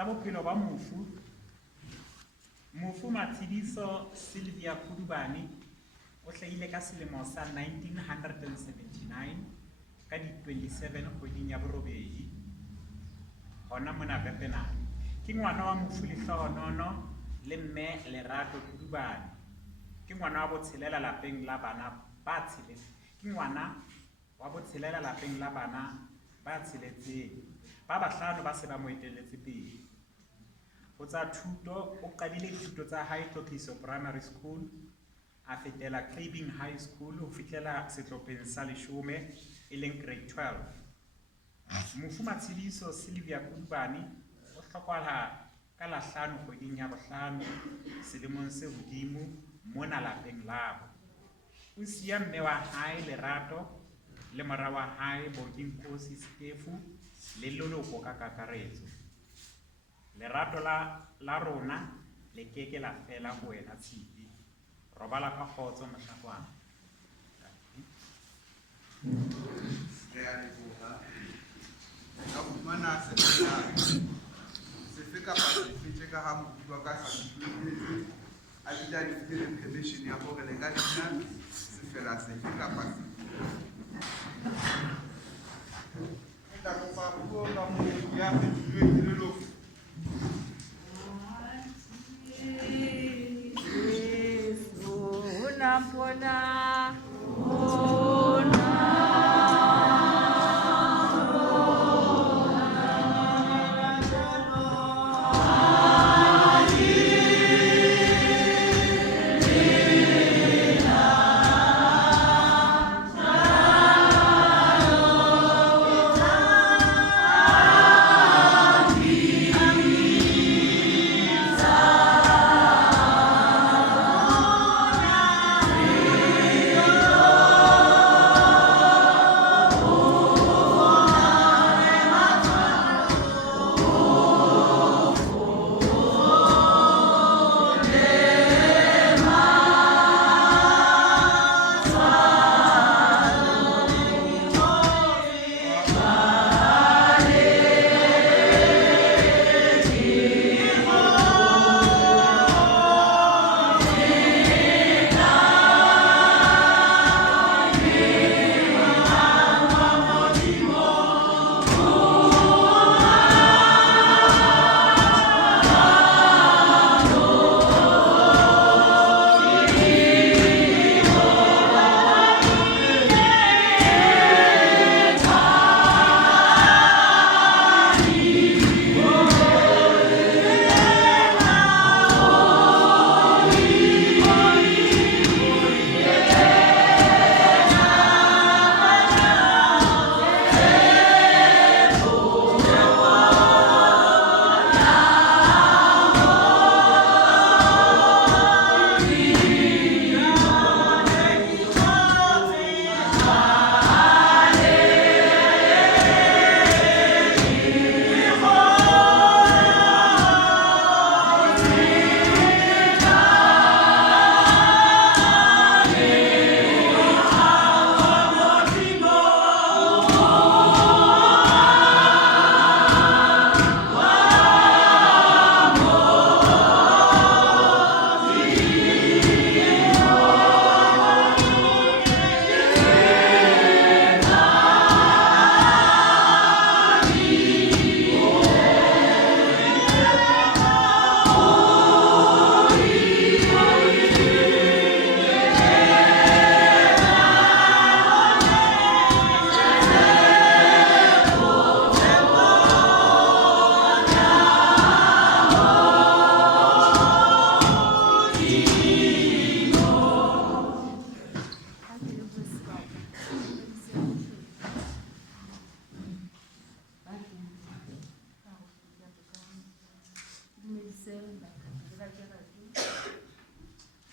Tsa bophelo ba mofu Matshidiso Sylvia Kudubane o hlahile ka selemo sa 1979 ka di 27 kgweding ya borobedi hona mona Pepenane. Ke ngwana wa mofu Lehlohonolo le mme Lerato Kudubane. Ke ngwana wa botshelela lapeng la bana ba tsheletseng. Ke ngwana wa botshelela lapeng la bana ba tsheletseng. Ba bahlano ba se ba mo etelletse pele. Ho tsa thuto o qadile dithuto tsa hae Tlhophiso Primary School, a fetela Craving High School ho fihlela sehlopheng sa 10 e leng grade 12. Mofu Matshidiso Sylvia Kudubane o hlokahala ka la 5 kgweding ya bohlano selemong se hodimo mona lapeng labo. O siya mme wa hae Lerato le mora wa hae Bonginkosi Skefu le leloko ka kakaretso. Lerato la rona le keke la fela ho wena Tshedi. Robala ka kgotso mohlakwana.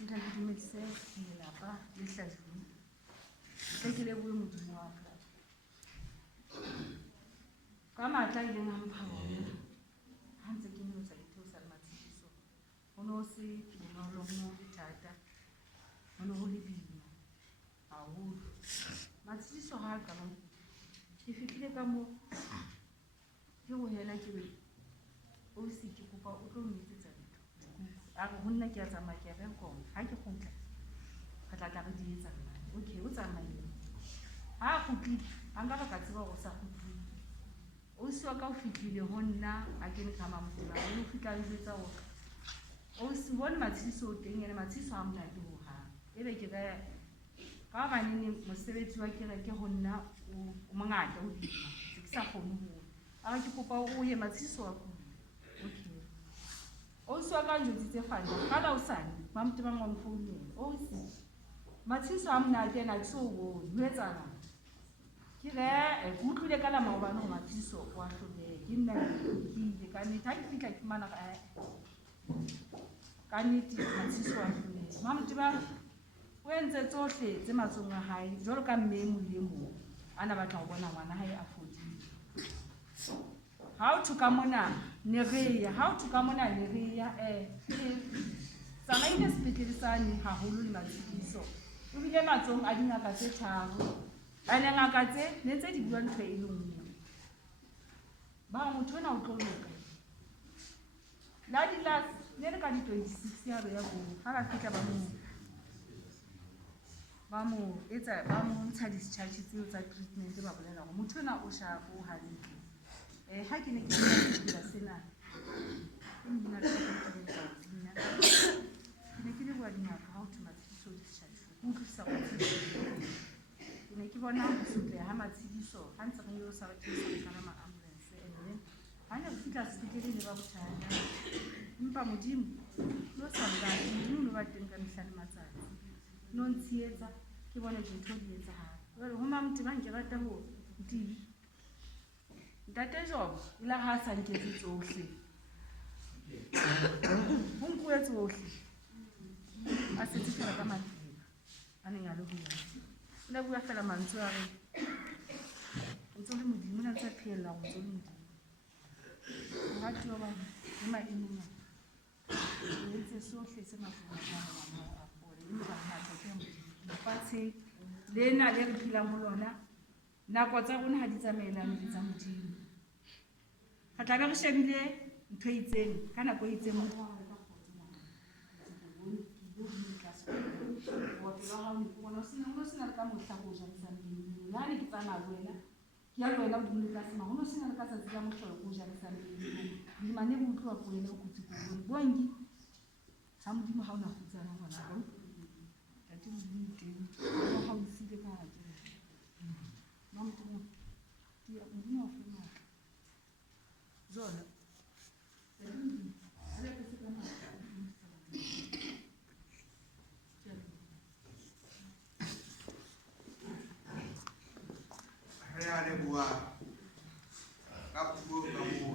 Kita di metse di lapa le hlajuni. Ke le bue modimo wa ka. Ka matla ile ngampha bona. Ha ntse ke notsa ditho sa matsiso. Ono se bonolo mo dithata. Ono ho le bima. Haholo. Matsiso ha ka mo. Ke fitile ka mo. Ke ho hela ke be. O se ke kopa o tlo nnetsetsa ditho. A go nna ke a tsamaya ke re go ha ke khutla. Ka tla re di etsa nna. Okay, o tsamaile. Ha khutli, anga ba ka tseba go sa khutli. O se wa ka o fitlile ho nna a ke ne ka mamotla. O fitla le tsa go. O se bone matsiso teng ene matsiso a mona ke ho ha. Ebe ke ka ba nene mosebetsi wa kereke ho nna o mangata o dima. Ke sa kgone ho. A ke kopa o ye matsiso wa ku. Okay. O se wa ka njotsitse fana. Ka la o sane, mamte ba ngomfounela. O se matsiso a mona ke na tso go nwetsana. Ke re go tlile ka la maobane go matsiso wa hlole. Ke nna ke ile ka ne tha ke fitla ke mana ka nnete matsiso wa hlole. Mamte ba o entse tsohle tse matsong a hae jwalo ka mme mo ile mo ana batla go bona ngwana hae a fodile. Ha o thuka mona nereya ha o thuka mona nereya tsamaile sepetlele sane haholo le matsiso. O bile matsong a dingaka tse tharo. Ane ngaka tse ne tse di bua ntho e le nngwe. Ba motho ona o tloloka. La di last ne le ka di 26 ya ba ya go ha ba fitla ba mo etsa ba mo ntsha discharge tseo tsa treatment ba bolela go motho ona o shapo ha le. Ha ke ne ke dira sena. Ke nna ke ne ke le bua dingaka ha o thuma tsiso discharge. Mo tlisa go ne ke bona go sutle ha matsidiso ha ntse re yo sa batho sa kana ma ambulance ene ha ne re fitla sepetlele le ba bothata mpa modimo lo sa ba modimo lo ba teng ka mehlale matsatsi no ntsietsa ke bona dintho di etsa ha jwale ho mamte ba nke rata ho di ntate job ila ha sa nketse tsohle ho nkuwe tsohle a se tsela ka matleng a ne ya lo bua la bua fela mantswe a re ntse le modimo na tsa phela go ntse le modimo ga tlo ba le maemong a etse sohle se mafung a a pole le ba ha tsa ke fatshe le na le re philang ho lona nako tsa rona ha di tsamaelane le tsa modimo ga tla be re shebile ntho e itseng ka nako e itseng mo sena ka mohla go ja tsameng la ne ke tsamaya wena ke ya wena o dile ka sema ho no sena ka tsatsi la mohla go ja tsameng di mane go utlwa go ene go tsi go bongi ha modimo ha ona khutsana ngwana ba ya ke modimo teng ha o sile ka ha ke no modimo ke ya modimo o fema zona re bua ka puo ka mo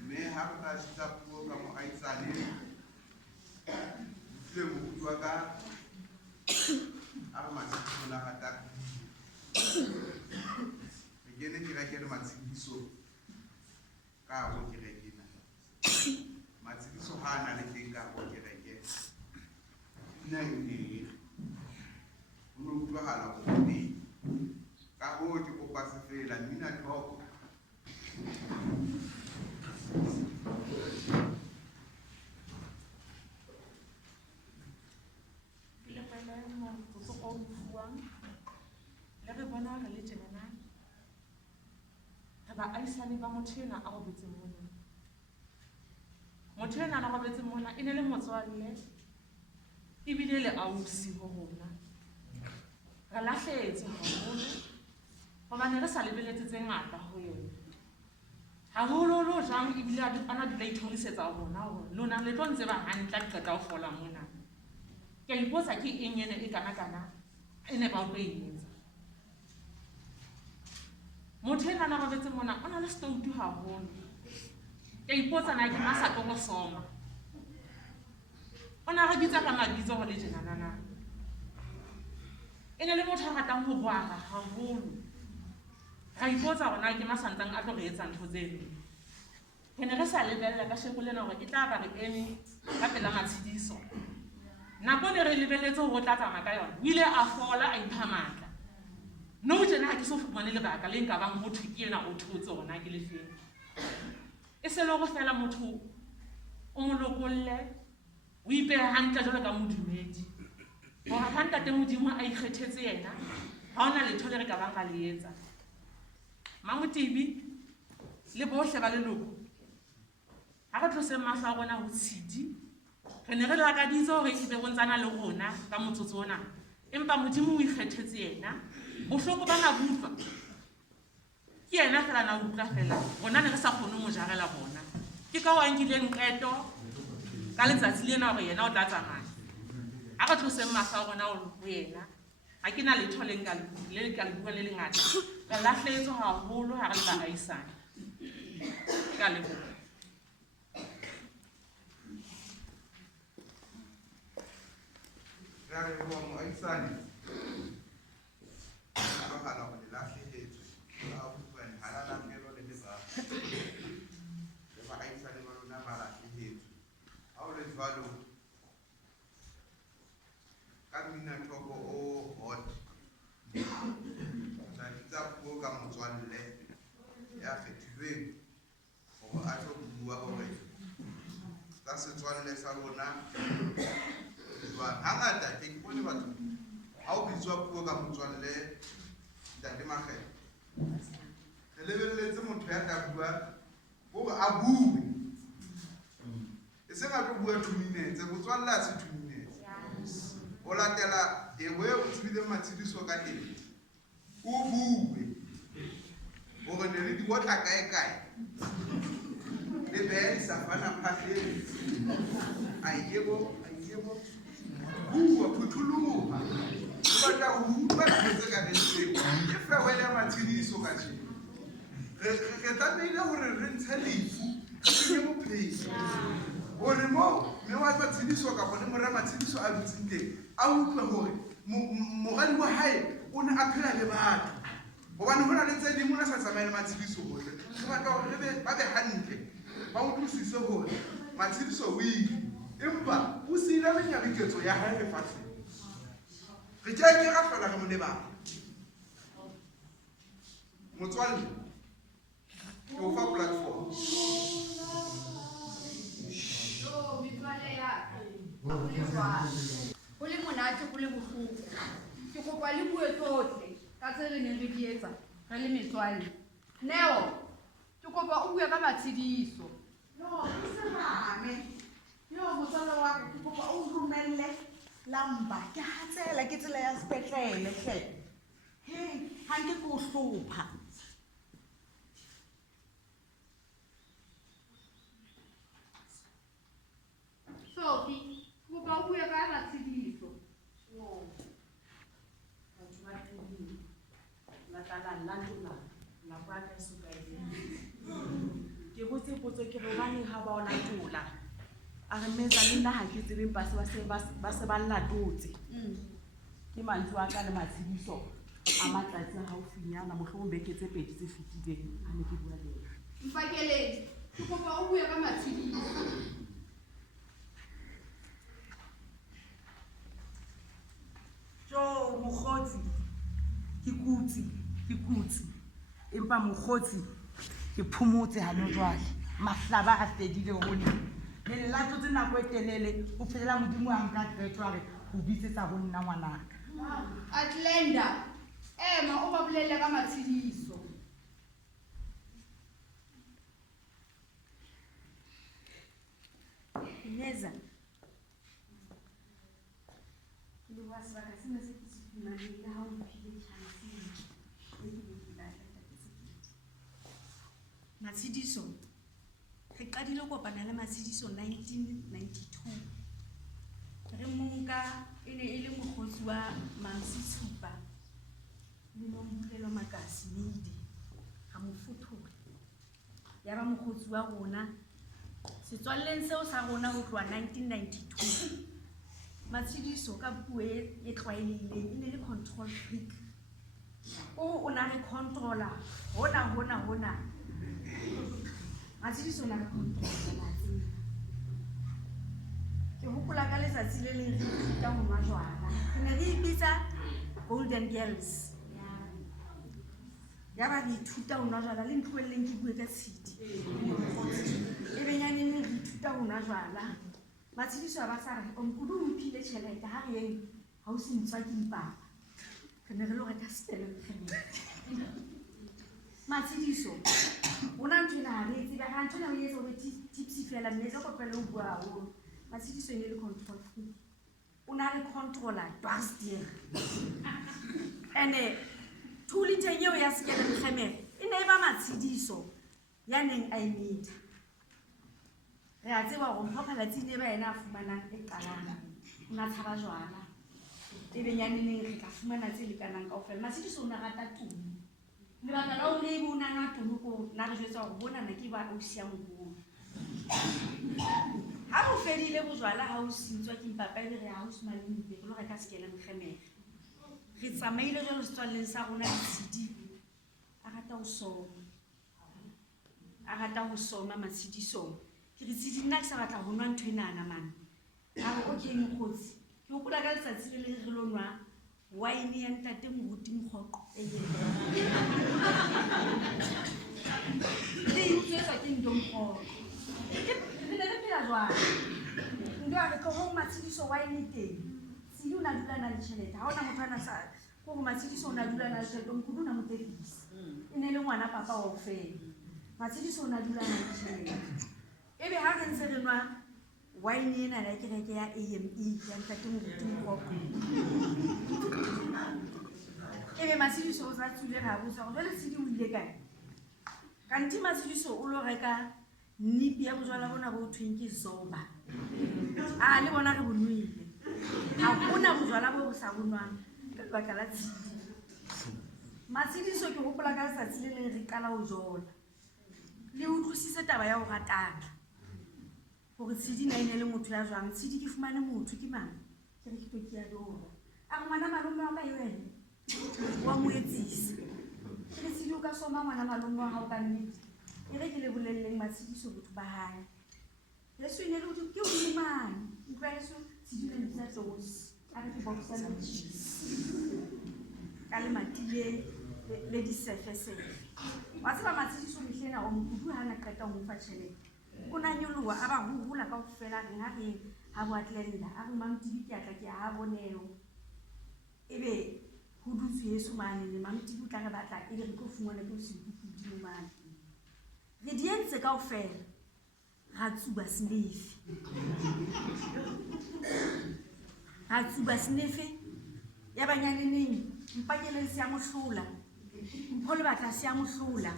mme ha re ka tsa puo ka mo a itsane le mo bua ka a matsiso la hata ke ne ke ra ke re matsiso ka go ke re kena matsiso ha na le teng ka go ke re ke nna ne no bua hala go ni ka go ke go pa se fela mina tlhoko le pele mo go go buang le re bona re le tjena ba aisane ba motho ena a go betse mona motho ena a go betse mona e ne le motswalle e bile le ausi ho rona re lahletse haholo hobane re sa lebeletse tse ngata ho yena haholo jang e bile ana di laithorisetsa rona hore lona le tlo ntse ba hantle a qeta ho fola mona ke ipotsa ke eng ene e kana ene ba o etsa motho ena na robetse mona o na le stoutu haholo ke ipotsa na ke masa go soma ona re bitsa ka mabitso go le jenanana e ne le motho a ratang go boaga gagolo ga ipotsa gona ke masantang a tlo re etsa ntho tseno ke ne re sa lebelela ka sheko lena gore e tla ba re eme ka pela matshediso nako ne re lebeletse go tla tsamaya ka yona o ile a fola a ipha matla no jena ga ke so fumane lebaka le nka bang motho ke ena o thotse gona ke lefeng e se le go fela motho o mo lokolle o ipeha hantle jalo ka modumedi gore ga ntate modimo a ikgethetse yena ga ona letho le re ka bang ga le etsa mamotibi le bohle ba leloko ga re tloseng mahlo a rona go Tshedi re ne re lakaditse gore e be bontsana le rona ka motsotso ona empa modimo o ikgethetse yena bohloko ba mabutlwa ke yena fela na utlwa fela rona ne re sa kgone mo jarela bona ke ka o ankileng qeto ka letsatsi lena gore yena o tla tsamaya a re tloseng mahlo a rona go yena ga ke na letho le ka le bua le lengata re lahletse gagolo ga re le baagisane ka leboga moagisane a logala go le latlhegetswe a bopane ga la lafelo le baagisane ba lona ba latlhegetswe ga o le jalo ka mminatoko o hot na ditsa Puo Ka motswalle ya kgethilweng gore a tlo bua gore tsa setswalle sa rona hangata ke bone batho ha o bitswa Puo Ka motswalle ntate Magela re lebeletse motho ya ka bua gore a bue e se ga tlo bua 2 minutes botswalle a se 2 minutes o latela ewe o tsebile matshediso ka teng o bue gore ne le diotla kae le be sa fana phatleng a yebo bua phuthuluha batla go utlwa tse ka retseng ke fewele ya matshediso ka tšhe re tlameile gore re ntshe lefu re senye bophelo gore mo mme wa matshediso kapo le morwa matshediso a dutseng teng a utlwe gore mogadi wa hae o ne a phela le batho gobane go na le tse dingwe a sa tsamaye le matshediso gotlhe re batla gore ba be hantle ba utlwisise gore matshediso o ile empa o se ile menyabiketso ya hae lefatsheng re tšea ke ga fela re mo lebaka motswalle ke o fa platform go le monate go le bohloko ke kopa le bue tsohle ka tse re neng re di etsa re le metswalle Neo ke kopa o bue ka matshediso no ke se mame yo motswalle wa ke kopa o romelle lamba ke hatsela ke tsela ya sepetlele hle he ha nke go hlopha Sophie kopa o bue ka matshediso no batho ba tlile la tla la kwa ka suka ke botse potso ke re bane ha ba ona tola a re meza le nna ha ke tsebeng ba se ba latotse ke mantsi wa ka le matshediso a matsatsi a haufinyana mohlomong beke tse pedi tse fetileng a ne ke bua le ena Mfakeledi ke kopa o bue ka matshediso jo mokgotsi ke kutsi empa mokgotsi ke phumotse ha no jwale mahlaba a fedile go nna le la tse nako e telele o felela modimo a nka qeto a re go bitsetsa go nna ngwanaka Atlanta ema o ba bolelle ka matshediso Neza le wa se ba ka sena se ke se fumaneng ha o phile chance matshediso re qadile kopana le matshediso 1992 re monka e ne e le mokgotsi wa Mamsitshupa le Nombulelo Makasimidi ha mofuthuka ya ba mokgotsi wa rona setswalleng seo sa rona go tloa 1992 Matshediso ka puo e tlwaelehileng e ne le control freak. O na re controller hona. Matshediso o na re controller. Ke hopola ka letsatsi le leng re ithuta ho nwa jwala. Re ne re ibitsa Golden Girls. Ya ba re ithuta ho nwa jwala le ntloelleng ke bue ka Tshedi. E be nyaneng re ithuta ho nwa jwala. Matshediso a ba sa re o mpudu o mphile tjhelete ha re yeng ha o se ntswa ke ipapa. Re ne re lo reka stele kgemeng. Matshediso o na ntho ena ha re tsebe ha ntho ena o etsa o be tipsy fela mme tlo kopela o bua haholo. Matshediso e ne le control freak. O na re controller dwastir. Ene 2 liter eo ya skele kgemeng e ne ba Matshediso ya neng a imita. Re a tseba hore mphapalatsi ne ba yena a fumanang e qalang o na tshaba jwala e be nyaneng re tla fumana tse lekanang kaofela. Matshediso o na rata tumi lebaka la hore e bona na tumi ko na re jwetsa hore bona na ke ba o siya moholo ha bo fedile bojwala ha o sintswa ke mpapa e re ha o smale mpe re lo reka skele mkgemere re tsamaile jalo setswalleng sa rona Tshedi a rata ho soma Matshediso. Ke re Tshedi nna ke sa batla ho nwa ntho enana man. A re okay mokgotsi. Ke hopola ka letsatsi le leng re lo nwa wine ya ntate moruti mokgoqo e le utlwetswa ke ntho mokgoqo. Re ne re phela jwang? Ndo a re tlohong Matshediso wine teng. Tshedi o na dula na le tjhelete. Ha ona motho ana sa go Matshediso o na dula na le tjhelete. Mokhudu na motefisi. E ne le ngwana papa wa ofela. Matshediso o na dula na le tjhelete. Ebe ha re ntse re nwa wine ena ya kereke ya AME ya ntate moruti mokgoqo. Ebe Matshediso o sa tswile ra botsa hore jwale Tshedi o ile kae? Kanti Matshediso o lo reka nipi ya bojwala bona bo thweng ke Zoba. A le bona re bonwile. Ha hona bojwala bo sa bonwang ka baka la Tshedi. Matshediso ke hopola ka letsatsi le leng re qala ho jola. Le utlwisise taba ya ho ratana. Hore Tshedi na ene le motho ya jwang. Tshedi ke fumane motho ke mang? Ke re ke toki ya dora. A ngwana malome wa ka e wena. Wa mo etsisa. Ke re Tshedi o ka soma ngwana malome wa hao ka nnete. E re ke le bolelleng Matshediso botho ba hae. Yesu ene le ke o le man. Ntwa Yesu Tshedi le ntsa tlosi. A re ke boxa le cheese. Ka le matile le disefesefe. Wa tseba Matshediso mehlena o mkudu ha na qeta ho mfa tjhelete. O na nyoloha a ba hola kaofela re ha re ha bo atlella a re mamtibi ke atla ke ha boneo. Ebe ho dutswe Yesu mane le mamtibi o tla re batla e re tlo fumana ke o se dipudi mane. Re di entse kaofela ra tsuba snefe. Ha tsuba snefe ya banyaneng mpakele se ya mohlola. Mphole batla se ya mohlola.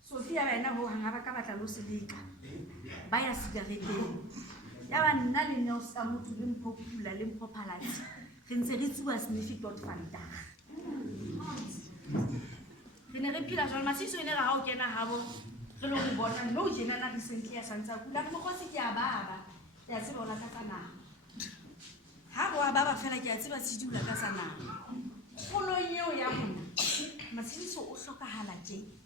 Sofia bana ho hanga ba ka batla lo seleka. Ba ya sigareteng. Ya ba nna le ne sa motho le mphopula le mphophalati. Re ntse re tsuba snefe tot fanta. Re ne re phela jwale Matshediso ene re ha o kena habo re lo go bona no jena na recently ya santsa kula mo go se ke a baba ya tseba ona ka kana. Ha go a baba fela ke a tseba Tshedi ula ka sana. Kgolo eo ya bona. Matshediso o hlokahala je.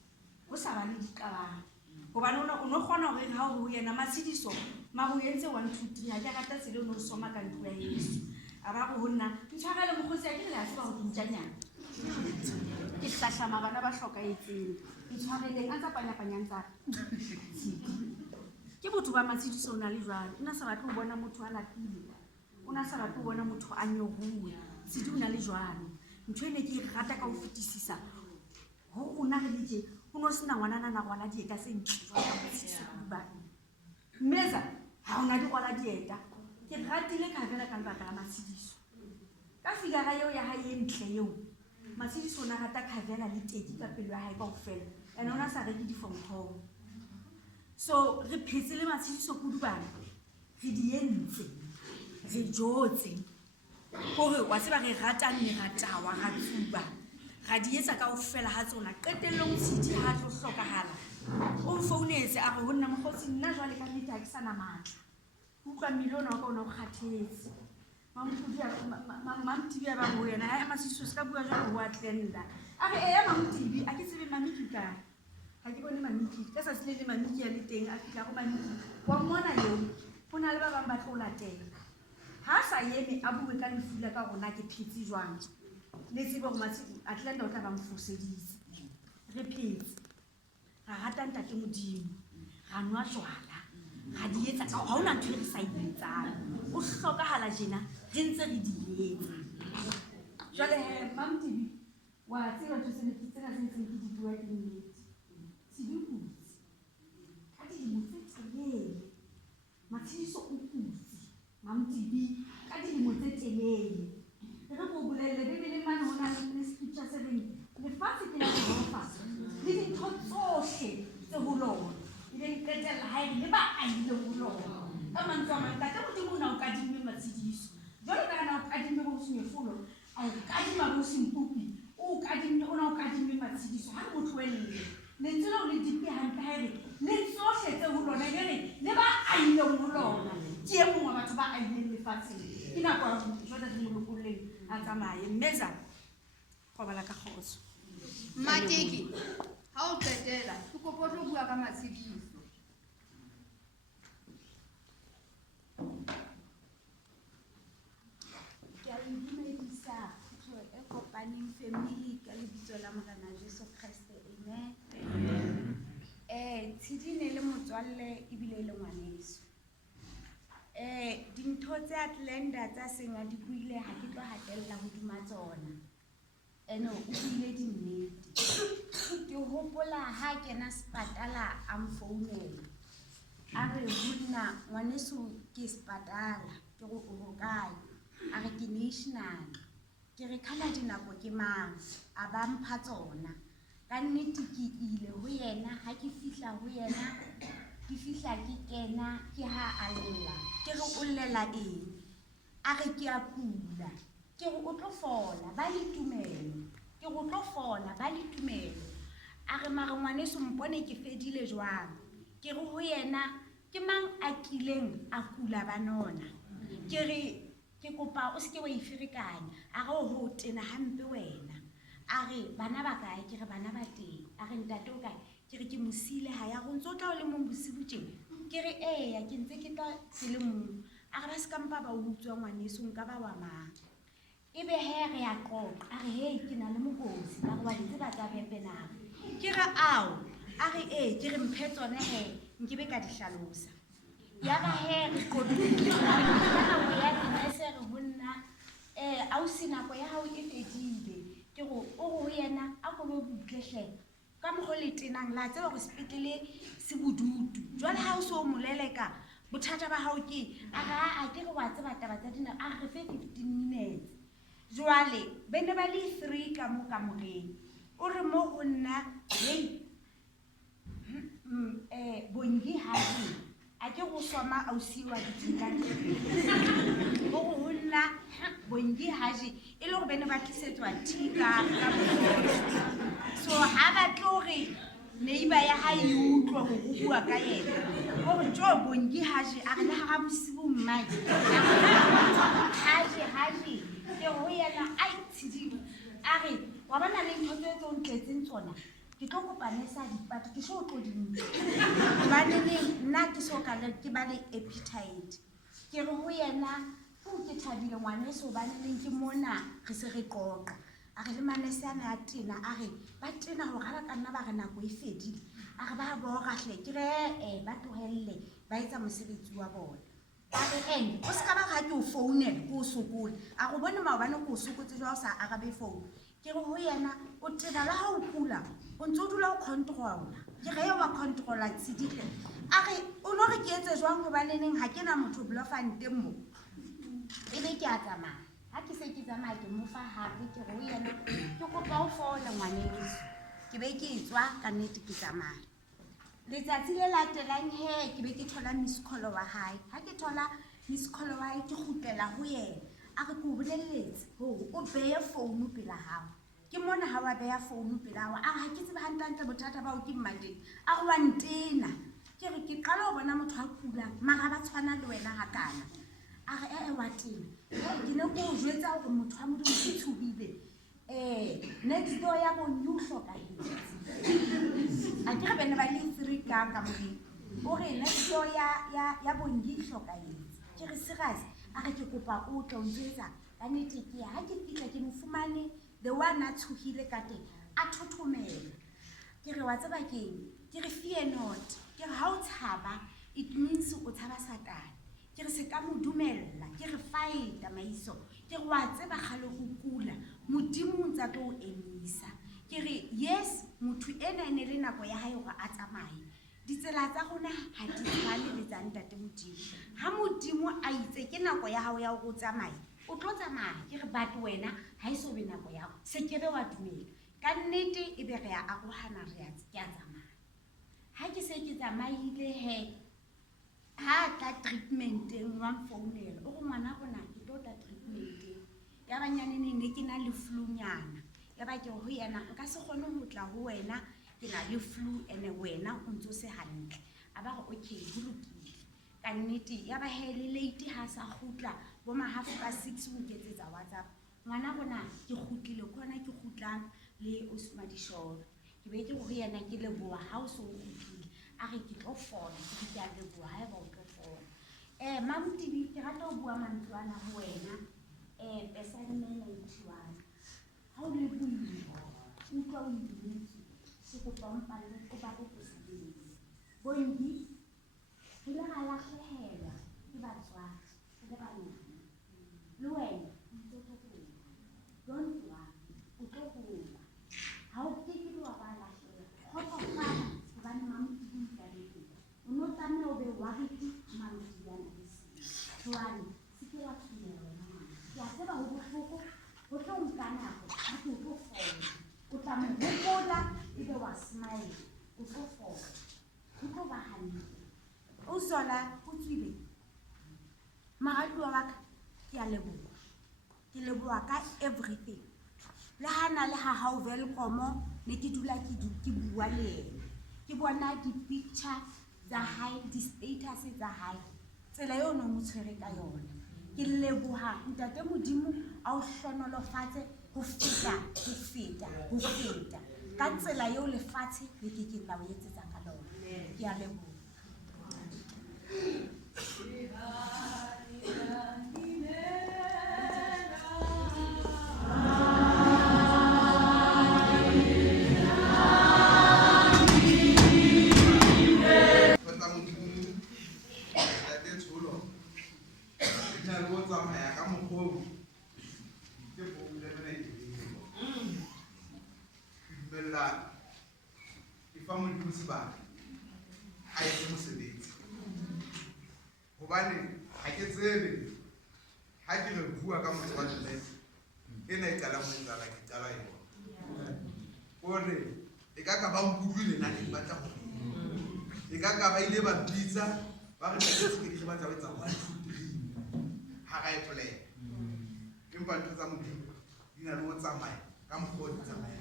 O sa ba le diqabang hobane o no kgona hore ha o yena Matshediso ma bo yentse 1 2 3 ha ke rata tsele o no soma ka ntwa ya Yesu a ba go honna ntshwarele mogotsi a ke le a tseba go ntjanyana ke hlahlama bana ba hlokaetseng ntshwareleng a tsapanyapanyang tsa ke botho ba Matshediso o na le jwalo o na sa batle ho bona motho a lapile o na sa batle ho bona motho a nyoruwe Tshedi o na le jwalo ntho ene ke rata ka ho fetisisa ho ona re le je o no sena ngwana na rwala dieta se ntle jwa ka Matshediso ba meza ha ona di rwala dieta ke ratile ka vela ka baka la Matshediso ka figara eo ya hae ntle eo Matshediso na rata ka vela le teki ka pelo ya hae kaofela ene ona sa reke di from home so re phetse le Matshediso kudubana re di entse re jotse hore wa tseba re ratang ne ratawa ra tsuba ga di etsa kaofela ha tsona qetellong Tshedi ha tlo hlokahala o founetse a re ho nna mogotsi nna jwale ka nnete ha ke sana matla utlwa milione wa ka ona o kgathetse Mamtibi ba ho yena a masiso se ka bua jwalo ho atlenda a re Mamtibi a ke tsebe mamiki ka ha ke bone mamiki ka sa sile le mamiki ya le teng a fitla go mamiki wa mmona yo ho na le ba bang ba tlo latela ha sa yeme a bue ka lefula ka rona ke phitsi jwang le tsebe go matsi atlenda o tla ba mfosedise re phitsi ga rata ntate modimo ga nwa jwala ga di etsa ka ha ona ntho re sa etsang o hlokahala jena re ntse re di etsa jwale Mamtibi wa tseba ntho se ke tsena se ntseng ke di bua ke nnete se di kutsi ka dilemo tse telele matshidiso o kutsi Mamtibi ka dilemo tse telele re go bolelle bebele mane ho na le scripture se reng lefatshe ke la Jehova le dintho tsohle tse ho lona ile qetella ha ile ba aile ho lona ka mantswe a mang ka modimo na o kadime matshidiso jwale ka na o kadime bo senyefolo a o kadima bo sempupi o kadime o na o kadime matshidiso ha mo tloelle le tsela o le dipe hantle ha re le tsohle tse ho lona le ba aile ho lona ke e mongwe wa batho ba aileng lefatsheng ke nako ya jwale re mo lokolleng a tsamaye mmeza go bala ka kgotso Matiki ha o qetela ke kopo tlo bua ka matshidiso ke a dumedisa ntho e kopaneng family ka lebitso la Morena Jesu Kriste amen. Tshedi ne le motswalle ebile le ngwaneso dintho tse Atlanta tsa senga di buile ha ke tlo hatella hodima tsona ene o buile dinnete ke hopola ha kena sepatala a mfounela a re honna ngwaneso ke sepatala ke go o kae a re ke national ke re kana dinako ke mang a ba mpha tsona ka nnete ke ile ho yena ha ke fihla ho yena ke fihla ke kena ke ha a lla ke re o llela eng a re ke a kula ke re o tlo fola ba le tumelo ke go tlo fola ba le tumelo a re mare ngwaneso mpone ke fedile jwang ke re ho yena ke mang a kileng a kula banona ke re ke kopa o se ke wa ifirikanya a re ho tena hampe wena a re bana ba kae ke re bana ba teng a re ntate o kae ke re ke mosile ha ya go ntse o tla o le mong bosibu teng ke re eya ke ntse ke tla se le mong a re ba se ka mpa ba utswa ngwaneso nka ba wa mang ebe he re ya qoqa a re hei ke na le mokosi ba re wa di tseba tsa bepena ke re ao a re ke re mphe tsone he nkebe ka di hlalosa ya ba he re qobile ka nako ya dinese re honna au sinako ya hao e fedile ke go o go yena a go lo butlehle ka mo le tenang la tseba go sepetlele se bodutu jwale ha o so moleleka bothata ba hao ke a ke re wa tseba taba tsa dina a re fe 15 minutes jwale bene ba le 3 ka mo ka moreng o re mo go nna hey bongi haji a ke go soma ausiwa ditshilane go go nna bongi haji e le go bene ba tlisetswa tika ka so ha ba tlore neighbor ya ha e utlwa go bua ka yena go re jo bongi haji a re ha ga bosibu mmai haji ke ho yena ai tshedi a re wa bana le ntho tse tso ntletseng tsona ke tlo kopane sa dipato ke so tlo dintle ba ne nna ke so ka le ke ba le appetite ke re ho yena o ke thabile ngwaneso ba ne ke mona re se re qoqa a re le manese ana a tena a re ba tena ho gala ka nna ba re nako e fedile a re ba bogahle ke re ba tlohelle ba etsa mosebetsi wa bona a re o se ka ba ga ke o founela ko o sokole a go bone maobane ko o sokotse jwa o sa arabe phone ke re ho yena o tena la ha o kula o ntse o dula o controla ke re wa controla tsidile a re o no re ke etse jwang go baneneng ha ke na motho blofante mo e be ke a tsamaya ha ke se ke tsamaya ke mo fa hape ke re ho yena ke kopa o fole ngwaneso ke be ke etswa ka nnete ke tsamaya letsatsi le latelang he ke be ke thola miss call wa hae ha ke thola miss call wa hae ke gutlela ho yena a re ko bolelletse ho o beye phone pela hao ke mona ha wa beya phone pela hao a ha ke tsebe hantle bothata ba o ke mmadeng a go wa ntena ke re ke qala ho bona motho a kula mara ba tshwana le wena ha kana a re wa tena ke ne ko jwetsa gore motho wa modimo ke tshubile next door ya bone o hlokahetse a ke re bene ba le 3 ka moreng o re next door ya bone di hlokahetse ke re serious a re ke kopa o tla o ntsetsa ka nnete ke ha ke fitla ke mo fumane the one a tshohile ka teng a thothomela ke re wa tseba keng ke re fear not ke re ha o tshaba it means o tshaba Satane ke re se ka mo dumella ke re fight maiso ke re wa tseba gale go kula modimo ntsa tlo o emisa ke re yes motho ena ene le nako ya hae gore a tsamaye ditsela tsa gona ha di tshwane le tsa ntate modimo ha modimo a itse ke nako ya hao ya go tsamaye o tlo tsamaya ke re but wena ha iso be nako ya go se kebe wa dumela ka nnete e be re a arohana re a tsamaya ha ke se ke tsamaile he ha tla treatmenteng wa mfounela o go ngwana bona ke tlo tla treatmenteng ya banyane ne ke na le flu nyana ya ba ke ho yena nka se kgone ho tla ho wena ke na le flu ene wena o ntse se hantle a ba go okay ho lokile ka nnete ya ba hele late ha sa khutla bo ma half past 6 o ketsetsa WhatsApp ngwana bona ke khutlile khona ke khutlang le Osma dishoro ke be ke go yena ke le boa ha o so khutlile a re ke tlo fola ke ya le boa ha ba o tlo fola mam TV ke rata o bua mantlwana ho wena pesa nne 91 ha o le buile utlwa o itse se go pampalle o ba go posile bondi ile ga la hlehela ke batswadi le bana le wena o tlo go don't worry o tlo go ha o ke ke wa ba la hlehela go go fana ba ne mam TV ka le o no tame o be wa ke mam TV ya na tswani se ke wa tswela wena ya tseba ho bohloko go tlo nkana go a ke go fola o tla mo hopola e be wa smile o tlo fola o tlo ba hantle o zola o tswile magatlo wa ka ke a leboha ka everything le hana le ha o welcome ne ke dula ke bua le ena ke bona di picture tsa high di status tsa high tsela yo no motshwere ka yona ke leboha ntate modimo a o hlonolofatse ho feta ka tsela yo lefatshe le ke tla o etsetsa ka lona ke a leboha hobane ha ke tsebe ha ke re bua ka motho wa tle ena e qala mo tsala ke qala yona gore e ka ba mputlile na le batla go e ka ba ile ba bitsa ba re ke ke ba tsa wa ha ga e pole empa ntse tsa modimo di na le go tsamaya ka mokgwa di tsamaya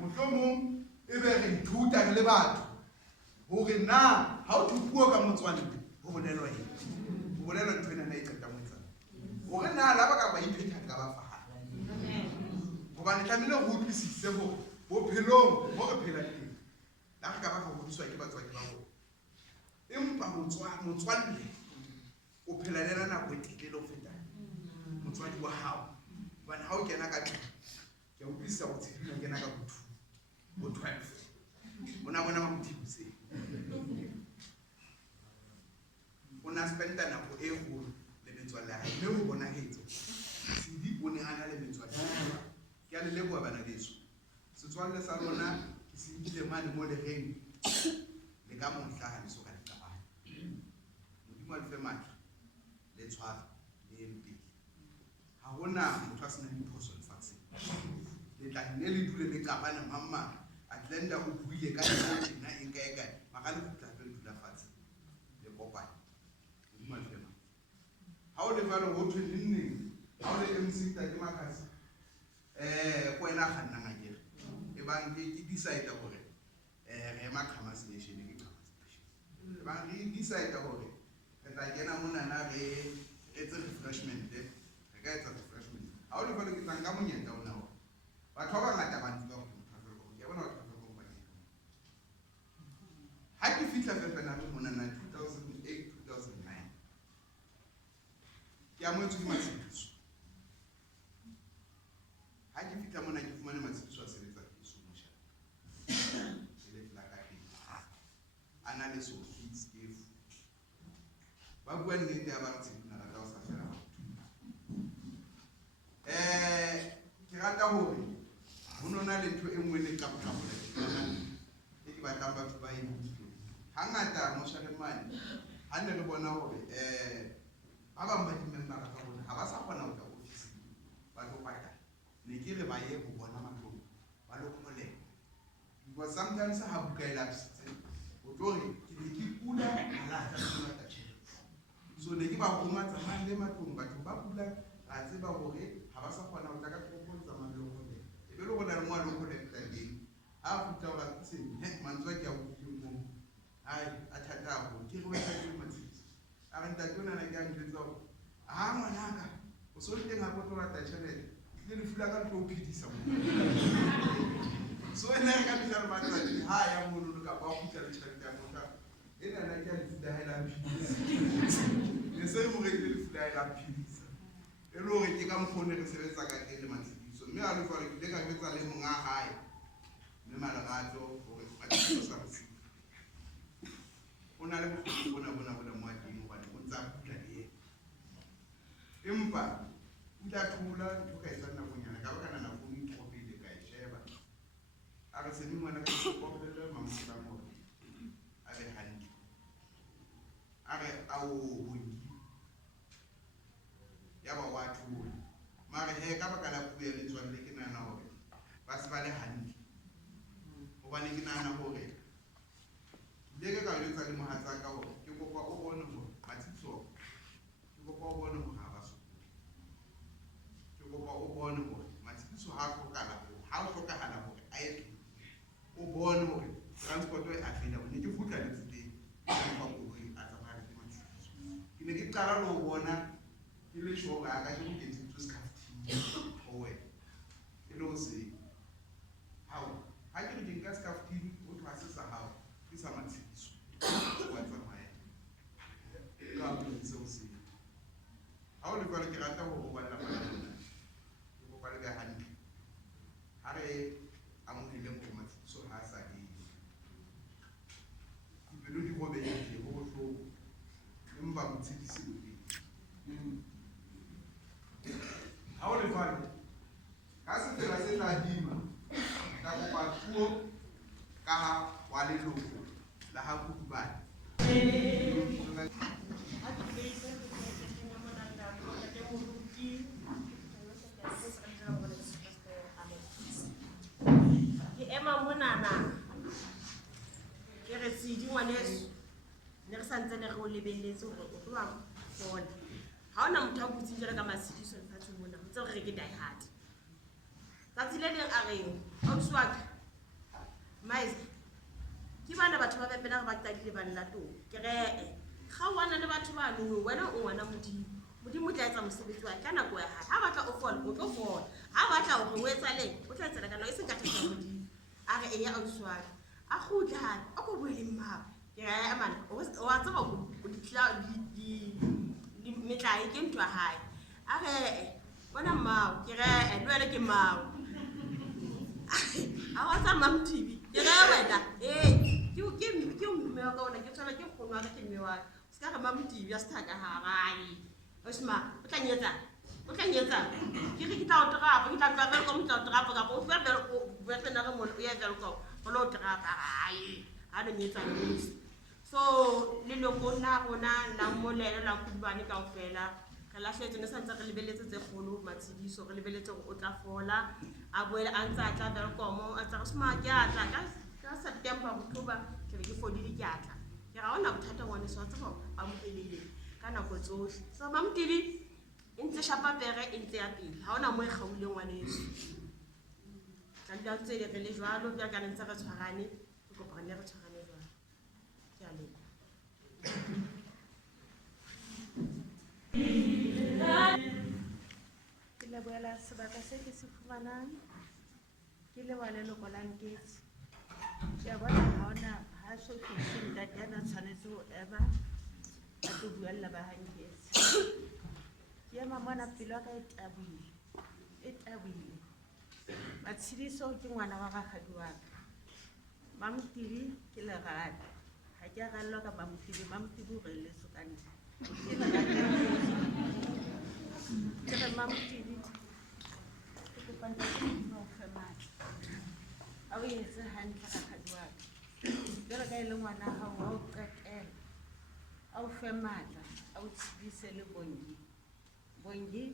mohlomong e be re ithuta re le batho hore na ha o thupuo ka motswane ho bolelwa eng ho bolelwa ntho ena e qeta motsana hore na la ba ka ba iphetha ka ba fahana hobane tlamehile go utlwisise hore bophelong mo re phela teng la re ka ba go hodiswa ke batswadi ba bona empa motswalle o phela le nako e telele ho feta motswadi wa hao hobane ha o kena ka tlung ke utlwisisa go tshedila kena ka botho bo 12 bona ba motibuse ona spenta nako e kgolo le metswalle ha mme ho bona hetso Tshedi o ne ana le metswalle ke a le leboha bana beso setswalle sa rona ke se nkile mane mo le reng le ka mohla ha le soka le qabana modimo a le fe matla le tshwara le mpe ha hona motho a se nang diphoso lefatsheng le tla nne le dule le qabana mamma Atlanta o buile ka nna eng kae kae maka le tla le dula fatshe le kopane modimo a le fe matla ha o le falo ho thwe nne ha o le MC ta ke makasi ko ena khanna ngakere e bang ke decide hore re ma khama station ke khama station e bang re decide hore re tla kena mona na re It's a refreshment. It's a refreshment. How do you want to get a gamonia down now? But how about that? How do you feel like in 2008, 2009? I'm going to give my secrets. How do you feel like I'm going to give my secrets? Analysis of feeds if but when they about it, Kirata Hori, Munona to him when they come if I come back to buy him. Hangata, Moshaman, Handel Bono, Abba member of Havasapana of the office, Balopata, Nikiri Baye, Bonamato, Balopole. Because sometimes I have gailabs. So they give a woman a man, they might come back to Babula, as if I were Havasapana of the Capone, some local. If you look at one local again, I would tell us, Heckman's like I attack out, give away humans. I haven't done again result. I'm an anchor. So you think I put on that channel, then flag to pity someone. So when I come to the matter, hi, I'm going to look about the in an idea to the Highland Peace. The same way to the Highland Peace. The law is come for the service like elements. So, me, I look for it, they can get a lemon high. No matter how for a service. One of them might be one up. Impa, that cooler took a son of Winana and a woman to be the guy share. I was a new one of the popular Mamma. I have a hand. Our wind. Yaba white wood. Mary Hekabaka Puel is one licking an hour. Pasvale hand. One licking an hour. They got a little Mahazaka. You go for one of Matito. You go for one of Havas. You go for one of Matito. How for Kahana. I born transport at Fina. When you put at today. In the Carol Warner, you will show I can get into Scaftin away. You know, say, how? I can think of Scaftin, what passes a house. This is a man. What's a man? God will so see. How do you call a character or what a man? You go by the hand. Harry, I'm only them for much, so has I. If you do the way you overflow. How do you find it? As if I said, I dima. That was Puo Ka, Walilu, the Haku Bad. Emma Monana, there is one is. Never sent a whole living over how nam talk with each other institution Fatimuna, so regular I had. That's the little array. Oh, swag. Mais. Give on about to have a better back that live and lato. How one and about to one, when one of the Mutam spiritual cannot go ahead. How about a fall, go forward. How about our way selling? What I said, I can always get a I am swag. I could have, I could really map. Yeah, man. What's about the Meta came to a high. When I'm out, and where I came out. I was a mum TV. You know that? Hey, you give me milk on a kitchen like you could not give me one. Scar a mum TV, just like a high. Osma, what can you say? What can you say? You get out the rap, you can travel, come to the rap, or whether another one, we have to go. Follow the rap. I don't need some news. So, Lilo Bona, la Mole, la Kubani Kaufela, Kalasha, and the Santa Libeleta, the Holo, Matsidi, so Libeleta Otafola, I will answer Tata Como, and some smart yata, that's September, October, can you for the yata? Your own of Tata one is sort of I'm feeling kind of good. So, Mam TV in the Shapapere in therapy. How now, my home one is. And don't say the village, I look like an answer to Harani, to go for never to Harani. Thank you. sebaka se ke se fumanang ke le wa leloko la Nketsi. Ke a bona ha ona ha so fihle ntate ana tshwanetse ho ema a tlo buella ba ha Nketsi. Ke ema mona pelo ya ka e tabohile. Matshidiso ke ngwana wa rakgadi wa ka. Mamtibi ke lerata. Ha ke a rallwa ka Mamtibi o reelletswe ka ntle. Ke lerata. Ke re Mamtibi ke kopa ntate o fe matla. A o etse hantle rakgadi wa ka. Jwalo ka e le ngwana wa hao wa o qetela. A o fe matla, a o tshedise le Bongi. Bongi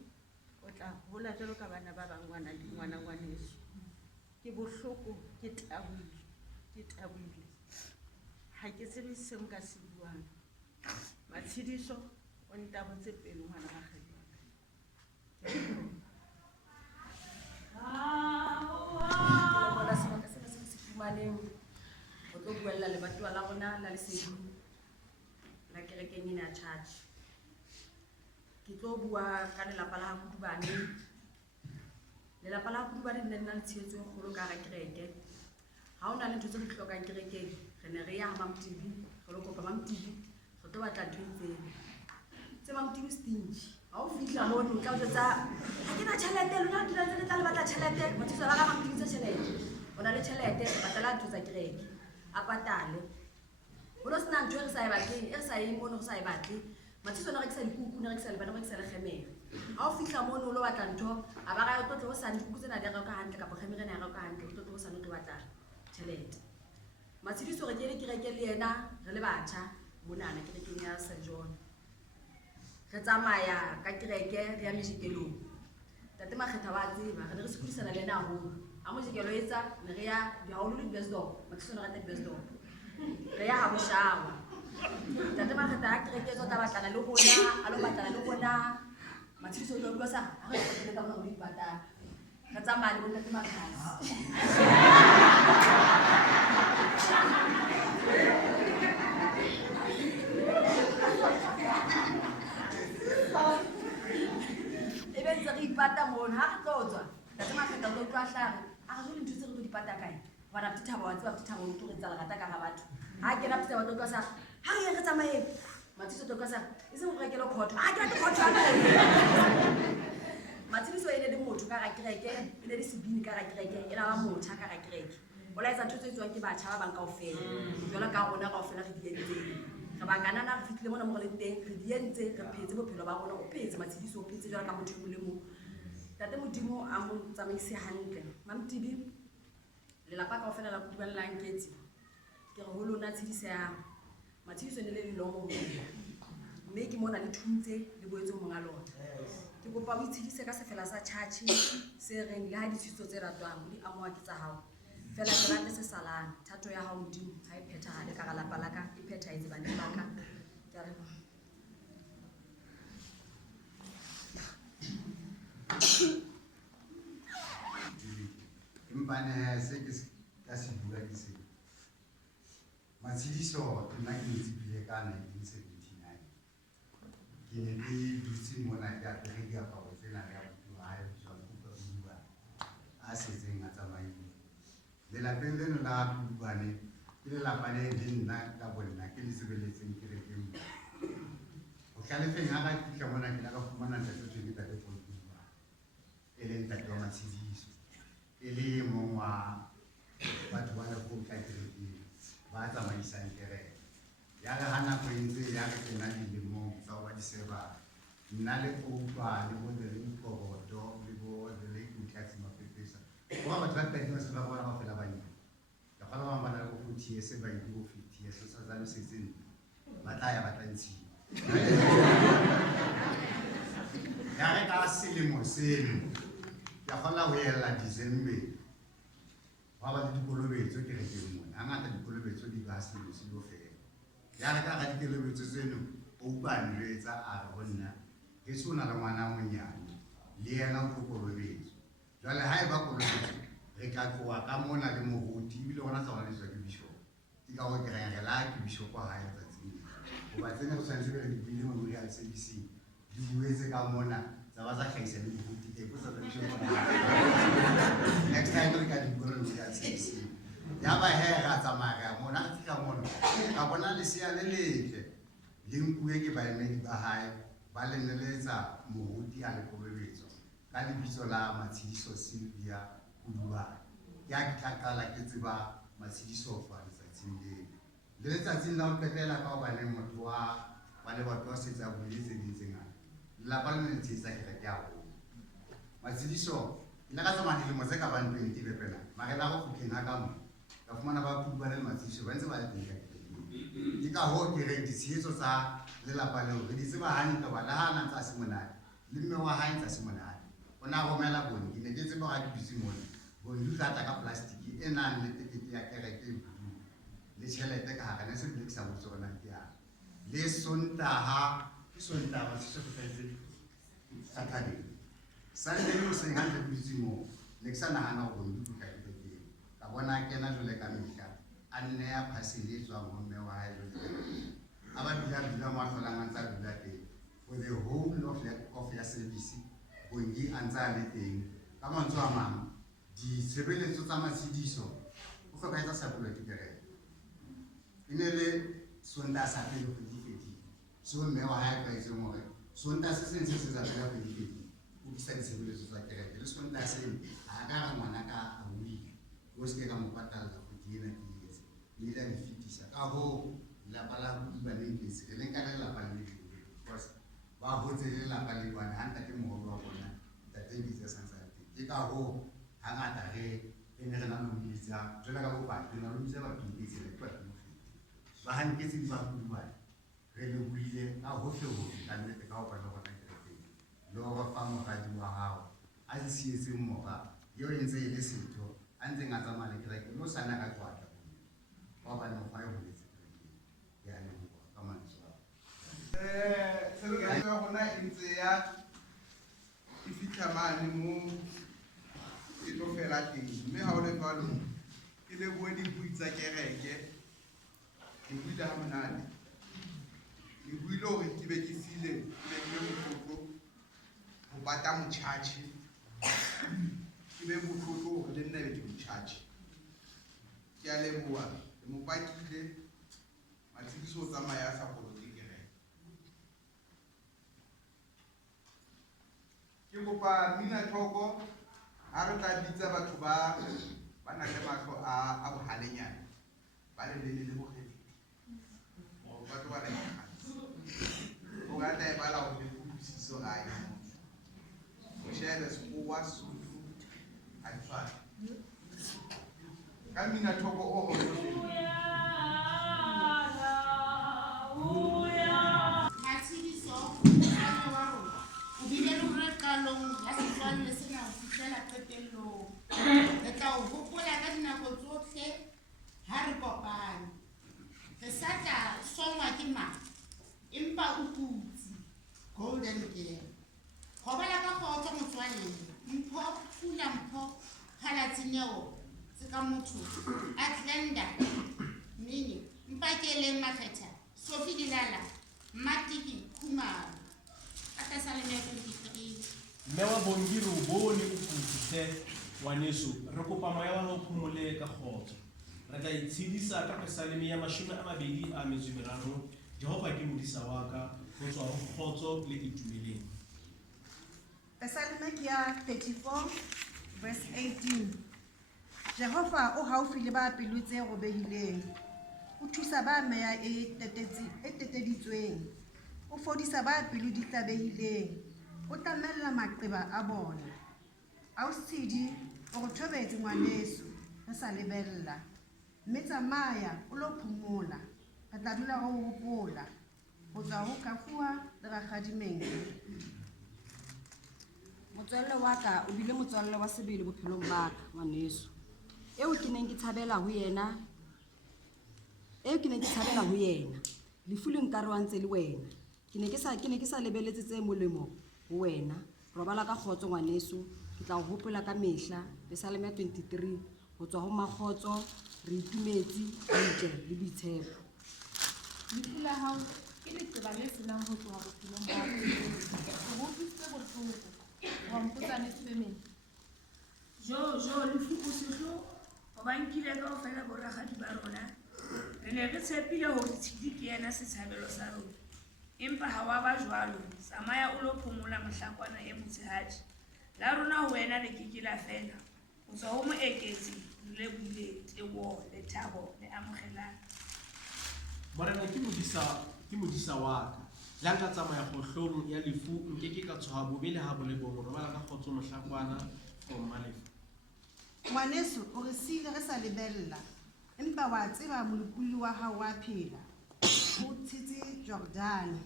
o tla hola jwalo ka bana ba bang ngwana ngwaneso. Ke bohloko, ke tabohile. Ha ke tsebe se nka se buang. Matshidiso o ntabotse pelo ngwana rakgadi wa ka. Ke bona sebaka sena se se fumaneng ho tlo buella lebatowa la rona la Lesedi la kerekeng ena ya church. Ke tlo bua ka lelapa la Kudubane. Lelapa la Kudubane le nna le tshehetso e kgolo ka hara kereke. Ha hona le ntho tse re hlokang kerekeng, re ne re ya ha Mamtibi, re lo kopa Mamtibi, re tlo batla ntho e itseng. Tse Mamtibi stingy. Ha o fihla mono o tla o jwetsa ha ke na tjhelete, lona le dula ntse le tla le batla tjhelete. Mathiso ba ka Mamtibi tse tjhelete. O na le tjhelete, patala ntho tsa kereke. A patale. Ho no sena ntho e re sa e batleng, e re sa eng mono re sa e batle. Mathiso ne rekisa dikuku, ne rekisa lebana, ne rekisa le kgemere. Ha o fihla mono o lo batla ntho, a ba ra o tlo hosane dikuku tsena di reka hantle kapa kgemere ena ya reka hantle, o tlo hosane o tlo batla tjhelete. Matshidiso re kene kereke le yena re le batjha monana kerekeng ya St John. Re tsamaya ka kereke re ya mejekelong. Tate Makgetha wa tseba re ne re sokodisana le yena haholo. Ha mojekelo etsa ne re ya haholo le Besdorp. Mathiso ne rata Besdorp. Re ya ha Boshawa. Tate Makgetha ha kereke etsa tla batlana le rona, a lo batlana le rona. Matshidiso o tlo sa ha re tla ka mona o di patala. Re tsamaya le Tate Makgetha. Ebe ntse re ipata mono ha re tlo tswa Tate Makgetha o tlo hlare a re jole ntho tse re tlo di pata kae bana Pthithaba wa tseba Pthithaba o tlo re tsa lerata ka ga batho ha ke na Pthithaba o tlo sa ha re tsamaye Matshidiso o tlo sa e se mo rekele khotho ha ke na khotho ya Matshidiso e ne le motho ka ga kereke e ne le sebini ka ga kereke e la ba motho ka ga kereke o la etsa ntho tse tswang ke batjha ba bang kaofela jwalo ka rona kaofela re di entseng re ba kanana re fitlile mona mo re leng teng re di entse re phetse bophelo ba rona o phetse Matshidiso o phetse jwalo ka motho e mong le mong Tate Modimo a mo tsamaise hantle Mamtibi lelapa kaofela la Kudubane la Nketsi ke re ho lona tshedisehang Matshidiso ne le lelomo mme ke mona le thuntse le boetse monga lona ke kopa o itshedise ka sefela sa church se reng le ha ditshitso tse ratwang di amoha ke tsa hao fela ke rate se salana thato ya hao Modimo ha e phethahale ka lapa la ka e phethahetse bana ba ka ke a leboha Empane se ke ka se bua ke se Matshidiso nna ke itsebile ka 1979 ke ne ke dutse mona ke apere diaparo tsena ya motho a e bitswang Puo Ka a setseng a tsamaile lelapeng leno la Kudubane ke lelapa le nna ka bonna ke le sebeletseng kerekeng o hlalefeng ha ka fihla mona ke la ka fumana ntate Tshedi K e leng ntate wa Matshidiso e le mong wa batho ba le go tla kerekeng ba tsamaisang kereke ya re ha nako e ntse ya re kena dilemong tsa ho ba disebaka nna le Oupa le bo le Ikoroto le bo le Ikutlatsi Mapepesa go ba batho ba tadima se ba bona ba fela ba nna ka kgona ba bana le go futhi se ba itse go fithi se sa tsalo se tseng ba tla ya ba tla ntshi ya re ka selemo seno ya kgona ho yella December ba ba le dikolobetso kerekeng mona hangata dikolobetso di ba selemo se lo fela ya re ka ga dikolobetso tseno Oupa nletsa a re bona ke sona le ngwana monyane le yena o kolobetso jwale ha e ba kolobetso re ka tloa ka mona le moruti ebile gona sa gona le tswa ke bishop ke ka go ke re la ke bishop ha e tsatsing go ba tsene go tshwanetse be re di bile mo re a sebisi di buetse ka mona Tsa ba tsa tlhaisa le moruti ke potsa tsa dijo bona. Next time re ka di bua le ya tsisi. Ya ba he ra tsamaya mona re fika mona. Ka bona lesea le letle. Le nkuwe ke baemedi ba hae ba leneletsa moruti a le kobebetso ka lebitso la Matshidiso Sylvia Kuduba. Ya ke qala ke tseba Matshidiso fa letsatsing lena. Le letsatsing la ho qetela ka hobane motho wa le batho ba setsa boletse dintse ngata. La ba le ntsetsa ke re ke a ho. Matshidiso ina ka tsamaya dilemo tse ka bang 20 bepela. Mare la go kena ka mo. Ka fumana ba Kuduba le Matshidiso ba ntse ba le teng. Ke ka ho ke re ditshehetso tsa lelapa leo re di tseba hantle ba le hana tsa semonate le mme wa hae tsa semonate o na romela bone ke ne ke tseba ga di bitse mona bone di tla ka plastic e nang le tekete ya kereke le tšhelete ka hara ne se le sa botse rona ke ya le sontaha ke sontaha se se fetse Saturday Sunday o se ngata bitse mo le ke sa nahana go di ka ke ka bona ke na jole ka mehla anne ya phasile tswa mo mme wa hae aba bila mo hlola ngantsa bila teng for the whole of ya service bongi antsa le teng ka mantswe a mang di tshebeletso tsa Matshidiso o fa ka etsa sa bula tikere ine le sonda sa pele go difeti so mme wa hae ka itse mo re sonda se se tsa pele go difeti o bisa ditshebeletso tsa kereke le sonda se a ka ga ngwana ka a buli o se ka mo patala go dira le la di fitisa ka ho la pala go ba le ke se le ka la pala le because ba ho tse le la pala le bana hanta ke mo wa bona ta teng ditse sa sa ke ka ho hangata re ene re na no bitsa jela ka bo ba re na lo bitsa ba ditse le kwa ba han ke se ba go ba re le buile ka ho fe ho ka nne ka ho ba le gona ke lo ba fa mo ga di wa hao a se sietse mo ga yo entse ile setho a ntse nga tsamaya le kereke lo sana ka twata ba le mo ga yo ya le go ka mantswe se re ka gona entse ya e fitlha mane mo e tlo fela teng mme ha o le jalo ke le bue dibui tsa kereke ke buile ha monate ke buile hore ke be ke sile ke be ke motlotlo ho bata motjhatjhi ke be motlotlo hore le nna be ke motjhatjhi ke a leboha mo pakile Matshidiso o tsamaya sa kolote kereke ke kopa mina thoko ha re tla bitsa batho ba na le mahlo a bohalenyana ba le le bogedi o ba tlo ba le o ga tla e bala go le kutlwisiso ga e o shebe sekgowa Sotho a di tshwane ka mina thoko o Matshidiso o bile le hore qalong ya setswalle sena ho fihlela qetellong re tla o hopola ka dinako tsohle ha re kopane re sa tla songwa ke mang empa o kutsi golden girl robala ka kgotso motswalle mpho pula mpho Phalatsineo seka motho Atlanta Mini Mpakele Makhetha Sophie Dilala Matiki Kumaro ata saleme 23 mme wa Bongiro o bone o kutsitse ngwaneso re kopa moya wa ho phomole ka kgotso re tla itshedisa ka pesaleme ya 23 Jehova ke modisa wa ka ho tswa ho kgotso le itumeleng Pesaleme ke ya 34 verse 18 Jehova o haufi le ba pelo tse robehileng o thusa ba meya e teteditsweng o fodisa ba pelo di tlabehileng o tlamella maqeba a bona a o Tshedi o re thobetse ngwaneso re sa lebella mme tsamaya o lo phomola re tla dula go hopola go tswa ho Kafua le Rakgadimeng Motswalle wa ka o bile motswalle wa sebele bophelong ba ka ngwaneso eo ke neng ke tshabela ho yena lefu le nkare wa ntse le wena ke ne ke sa lebeletse tse molemo ho wena robala ka kgotso ngwaneso ke tla o hopola ka mehla Pesaleme 23 ho tswa ho makgotso re itumetse ntle le boitshepo lefu la hao ke leqeba le senang ho tloha bophelong ba hao o utlwisitse bohloko Chinese family. Jo lefuko sehlo go ba nkile kaofela boragadi ba rona re ne re tshepile gore Tshedi ke yena setshhabelo sa rona empa ga wa ba jwalo tsamaya o lo phomola mohlakwana e motshehadi la rona ho wena le kekela fela go tswa ho moeketsi le buile teboho le thabo le amogelang. Morena ke modisa wa ka le nka tsamaya kgohlong ya lefu nkeke ka tshoha bobele ha bole bomo robala ka kgotso mohlakwana from Malefa. Ngwaneso o re siile re sa lebella empa wa tseba molekuli wa hao wa phela o tshetse Jordan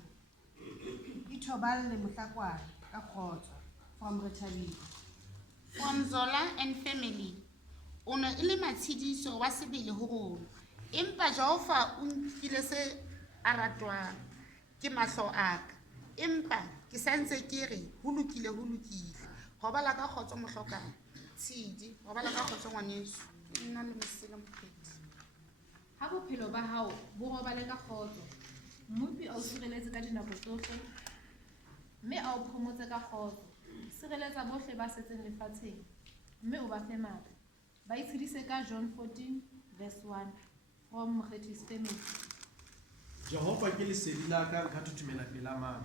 ithoballe mohlakwana ka kgotso from Rethabile. From Zola and family, o ne e le matshediso wa sebele ho rona empa Jehova o nkile se a ratwang ke mahlo a ka empa ke santse ke re ho lokile ho bala ka kgotso mohlokana Tshedi ho bala ka kgotso ngwaneso nna le mosela mokgethi Ha bophelo ba hao bo robale ka kgotso, mmupi a o sireletse ka dinako tsohle, mme a o phomotse ka kgotso. Sireletsa bohle ba setseng lefatsheng, mme o ba fe matla. Ba itshedise ka John 14 verse 1 from Mokgethi's family. Jehova ke lesedi la ka nka thutumela pela mang.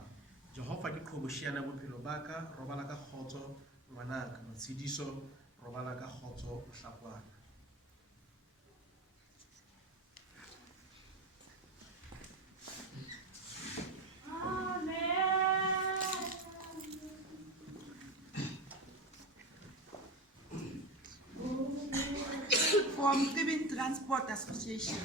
Jehova ke qhoboshiana bophelo ba ka robala ka kgotso ngwanaka matshediso robala ka kgotso mohlakwana. From Giving Transport Association.